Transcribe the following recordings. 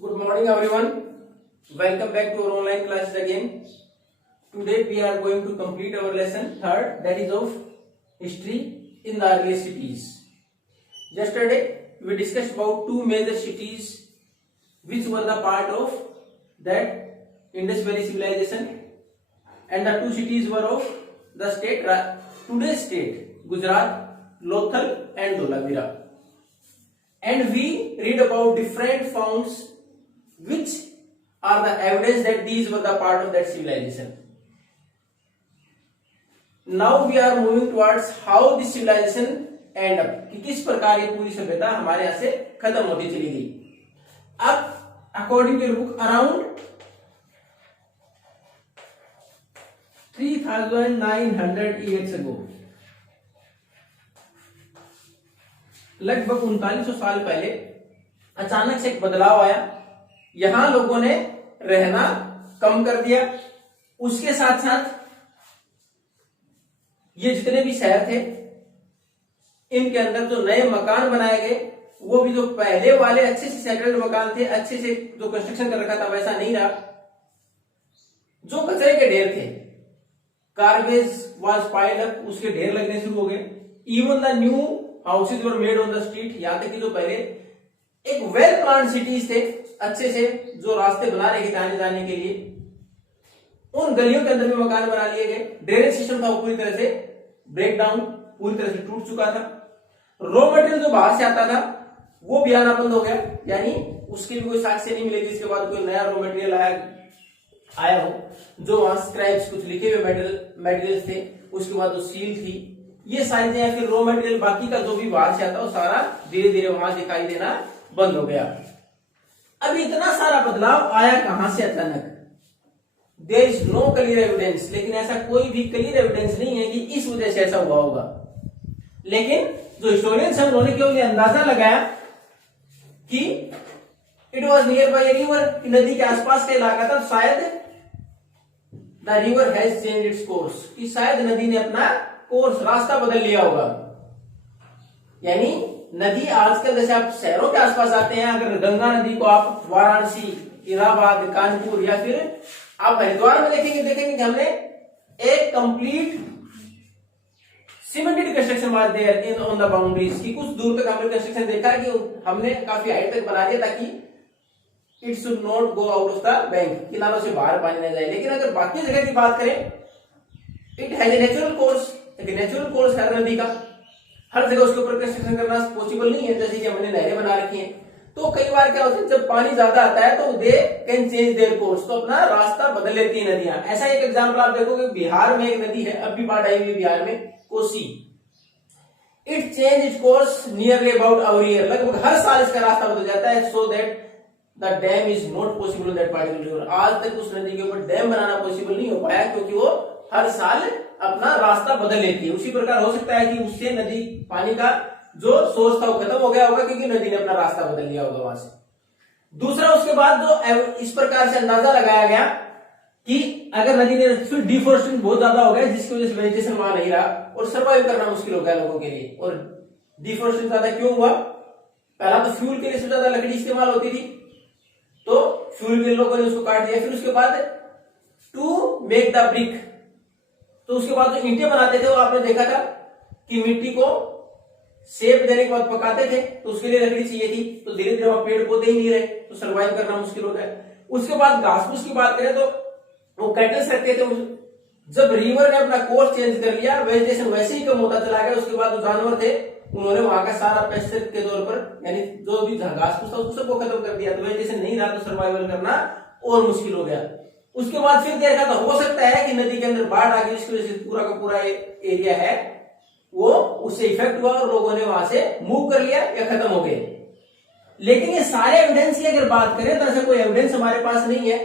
Good morning everyone. Welcome back to our online classes again. Today we are going to complete our lesson third, that is of history in the earliest cities. Yesterday we discussed about two major cities which were the part of that Indus Valley civilization, and the two cities were of the state, today's state, Gujarat, Lothal and Dholavira. And we read about different founds which are the evidence that these were the part of that civilization. Now we are moving towards how this civilization end up, कि किस प्रकार ये पूरी सभ्यता हमारे यहाँ से खत्म होती चली गई. अब according to book around 3900 years ago, लगभग 3900 साल पहले अचानक से एक बदलाव आया. यहां लोगों ने रहना कम कर दिया. उसके साथ साथ ये जितने भी शहर थे इनके अंदर जो नए मकान बनाए गए वो भी जो पहले वाले अच्छे से सेटल्ड मकान थे, अच्छे से जो कंस्ट्रक्शन कर रखा था वैसा नहीं रहा. जो कचरे के ढेर थे, गार्बेज वाज पाइल्ड अप, उसके ढेर लगने शुरू हो गए. Even the new houses were made on the street, यहां तक कि जो पहले एक वेल प्लान्ड सिटीज थे, अच्छे से जो रास्ते बना रहे थे आने जाने के लिए, उन गलियों के अंदर भी मकान बना लिए गए. ड्रेनेज सिस्टम था वो पूरी तरह से ब्रेक डाउन, पूरी तरह से टूट चुका था. रॉ मटेरियल जो बाहर से आता था वो भी आना बंद हो गया, यानी उसकी भी कोई साक्ष्य नहीं मिलेगी इसके बाद कोई नया रॉ मटेरियल आया हो. जो वहां स्क्रैप्स कुछ लिखे हुए मटेरियल थे, उसके बाद जो सील थी, ये सारी चीजें, फिर रॉ मटेरियल बाकी का जो भी बाहर से आता वो सारा धीरे धीरे वहां दिखाई देना बंद हो गया. अब इतना सारा बदलाव आया कहां से अचानक? There is no clear evidence, लेकिन ऐसा कोई भी क्लियर एविडेंस नहीं है कि इस वजह से ऐसा हुआ होगा. लेकिन जो हिस्टोरियंस हैं उन्होंने केवल ये अंदाजा लगाया कि it was near by river, नदी के आसपास का इलाका था, शायद the river has change its course, कि शायद नदी ने अपना कोर्स, रास्ता बदल लिया होगा. यानी नदी आजकल जैसे आप शहरों के आसपास आते हैं, अगर गंगा नदी को आप वाराणसी, इलाहाबाद, कानपुर या फिर आप हरिद्वार में देखेंगे कि हमने एक complete cemented construction was there in on the boundaries, की कुछ दूर तक हमने कंस्ट्रक्शन देखा कि हमने काफी हाइट तक बना दिया ताकि it should not go out of the bank, किनारों से बाहर पानी न जाए. लेकिन अगर बाकी जगह की बात करें, it has a natural course, एक नेचुरल कोर्स है नदी का. हर जगह उसके ऊपर कंस्ट्रक्शन करना पॉसिबल नहीं है, जैसे कि हमने नहरें बना रखी हैं. तो कई बार क्या होता है, जब पानी ज्यादा आता है तो they can change their course, तो अपना रास्ता बदल लेती है नदियां. ऐसा एक एग्जांपल आप देखोगे, बिहार में एक नदी है, अब भी बाढ़ आई हुई बिहार में, Kosi. It change its course nearly about every year, लगभग हर साल इसका रास्ता बदल जाता है. So that the dam is not possible in that particular river. आज तक उस नदी के ऊपर डैम बनाना पॉसिबल नहीं हो पाया, क्योंकि वो हर साल अपना रास्ता बदल लेती है. उसी प्रकार हो सकता है कि उससे नदी पानी का जो सोर्स था वो खत्म हो गया होगा, क्योंकि नदी ने अपना रास्ता बदल लिया होगा वहां से. दूसरा, उसके बाद जो इस प्रकार से अंदाजा लगाया गया कि अगर नदी ने, फिर डिफोरेस्टेशन बहुत ज्यादा हो गया जिसकी वजह से वेजिटेशन वहां नहीं रहा और सर्वाइव करना मुश्किल हो गया लोगों के लिए. और डिफोरेस्टेशन ज्यादा क्यों हुआ? पहला तो फ्यूल के लिए सबसे ज्यादा लकड़ी इस्तेमाल होती थी, तो फ्यूल के लोगों ने उसको काट दिया. फिर उसके बाद टू मेक द ब्रिक, तो उसके बाद जो ईंटें बनाते थे वो आपने देखा था कि मिट्टी को शेप देने के बाद पकाते थे, तो उसके लिए लकड़ी चाहिए थी. तो धीरे धीरे वहां पेड़ पौधे ही नहीं रहे, तो सर्वाइव करना मुश्किल हो गया. उसके बाद घास फूस की बात करें तो वो कैटल्स रखते थे. जब रिवर ने अपना कोर्स चेंज कर लिया, वेजिटेशन वैसे ही कम होता चला गया. उसके बाद जो जानवर थे उन्होंने वहां का सारा पेस्टिसाइड के तौर पर, यानी जो भी घास फूस था उसको सबको खत्म कर दिया. तो वेजिटेशन नहीं रहा, तो सर्वाइवल करना और मुश्किल हो गया. उसके बाद फिर देखा तो हो सकता है कि नदी के अंदर बाढ़ आ गई, जिसकी वजह से पूरा का पूरा एरिया है वो उससे इफेक्ट हुआ और लोगों ने वहां से मूव कर लिया या खत्म हो गए. लेकिन ये सारे एविडेंस की अगर बात करें तो ऐसा कोई एविडेंस हमारे पास नहीं है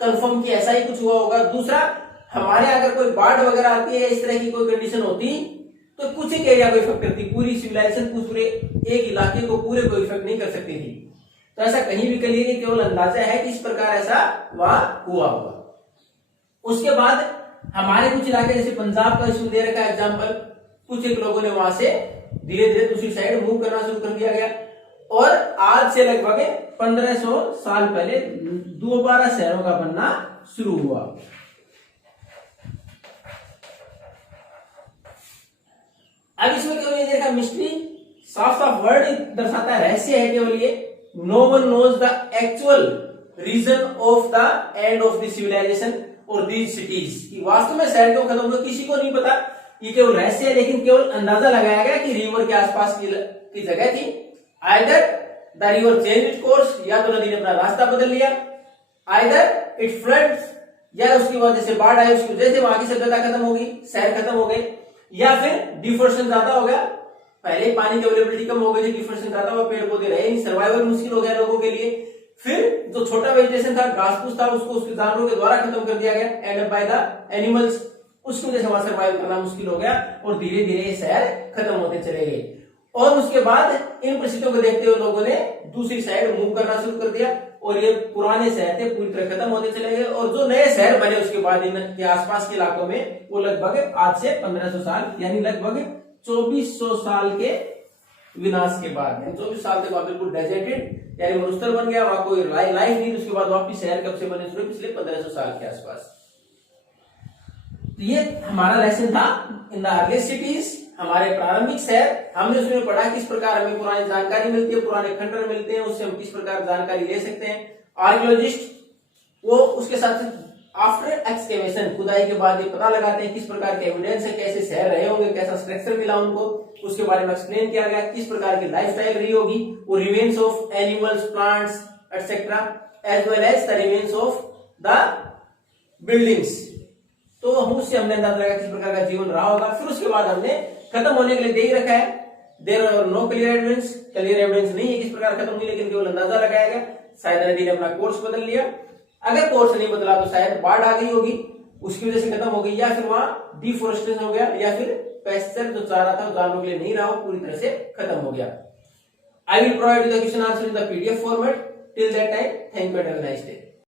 कंफर्म कि ऐसा ही कुछ हुआ होगा. दूसरा, हमारे अगर कोई बाढ़ वगैरह आती है या इस तरह की कोई कंडीशन होती तो कुछ एक एरिया को इफेक्ट करती, पूरी सिविलाइजेशन, पूरे एक इलाके को पूरे को इफेक्ट नहीं कर सकती थी. तो ऐसा कहीं भी करिए कि केवल अंदाजा है कि इस प्रकार ऐसा वहां हुआ होगा. उसके बाद हमारे कुछ इलाके, जैसे पंजाब का इसमें दे रखा एग्जाम्पल, कुछ एक लोगों ने वहां से धीरे धीरे दूसरी साइड मूव करना शुरू कर दिया गया. और आज से लगभग 1500 साल पहले दोबारा शहरों का बनना शुरू हुआ। अब इसमें केवल ये देखा मिस्ट्री, साफ साफ वर्ड दर्शाता है, रहस्य है केवल ये। No one knows the actual reason of the end of the civilisation और दीज सिटीज, कि वास्तव में शहर क्यों खत्म हुए किसी को नहीं पता, ये केवल रहस्य है। लेकिन केवल अंदाजा लगाया गया कि रिवर के आसपास की जगह थी, either the river change it course, या तो नदी ने अपना रास्ता बदल लिया, आइदर इट फ्लड्स, या उसकी वजह से बाढ़ आई, उसकी वजह से वहां की सभ्यता खत्म हो गई, शहर खत्म हो गए, या फिर डिफोरेस्टेशन ज्यादा हो गया, पहले ही पानी की अवेलेबिलिटी कम हो गई थी, डिफोरेस्टेशन ज्यादा हुआ, पेड़ पौधे रहे नहीं, सर्वाइवल मुश्किल हो गया लोगों के लिए। फिर जो छोटा वेजिटेशन था, घास फूस था, उसको उसके जानवरों के द्वारा खत्म कर दिया गया, एंड बाय द एनिमल्स, उसकी वजह से वहां सर्वाइव करना मुश्किल हो गया, और धीरे धीरे ये शहर खत्म होते चले गए। और उसके बाद इन परिस्थितियों को देखते हुए लोगों ने दूसरी साइड मूव करना शुरू कर दिया, और ये पुराने शहर थे पूरी तरह खत्म होते चले गए, और जो नए शहर बने उसके बाद इनके आसपास के इलाकों में, वो लगभग आज से 1500 साल यानी लगभग 2400 साल के विनाश के बाद, 24 साल तक वहां बिल्कुल डेजर्टेड यानी मरुस्थल बन गया, वहां कोई लाइफ नहीं। उसके बाद वापिस शहर कब से बने शुरू, पिछले 1500 साल के आसपास। तो ये हमारा लेसन था इन द अर्लीस्ट सिटीज, हमारे प्रारंभिक शहर। हमने उसमें पढ़ा किस प्रकार हमें पुरानी जानकारी मिलती है, पुराने खंडर मिलते हैं, उससे हम किस प्रकार जानकारी ले सकते हैं। आर्कियोलॉजिस्ट वो उसके साथ आफ्टर एक्सकेवेशन, खुदाई के बाद ये पता लगाते हैं किस प्रकार के एविडेंस है, कैसे शहर रहे होंगे, कैसा स्ट्रक्चर मिला उनको, उसके बारे में एक्सप्लेन किया गया, किस प्रकार की लाइफस्टाइल रही होगी, वो remains of animals, plants etcetera, as well as the remains of the buildings. तो हम उससे हमने अंदाजा लगाया किस प्रकार का जीवन रहा होगा। फिर उसके बाद हमने खत्म होने के लिए दे ही रखा है, there are no clear evidence, clear evidence नहीं है किस प्रकार खत्म हुई, लेकिन केवल अंदाजा लगाया गया। शायद नदी ने अपना कोर्स बदल लिया, अगर कोर्स नहीं बदला तो शायद बाढ़ आ गई होगी, उसकी वजह से खत्म हो गई, या फिर वहां डिफोरेस्टेशन हो गया, या फिर पेस्चर जो चारा था जानवरों के लिए नहीं रहा, वो पूरी तरह से खत्म हो गया। I will provide you the question answer in the PDF format. Till that time, thank you and have a nice day.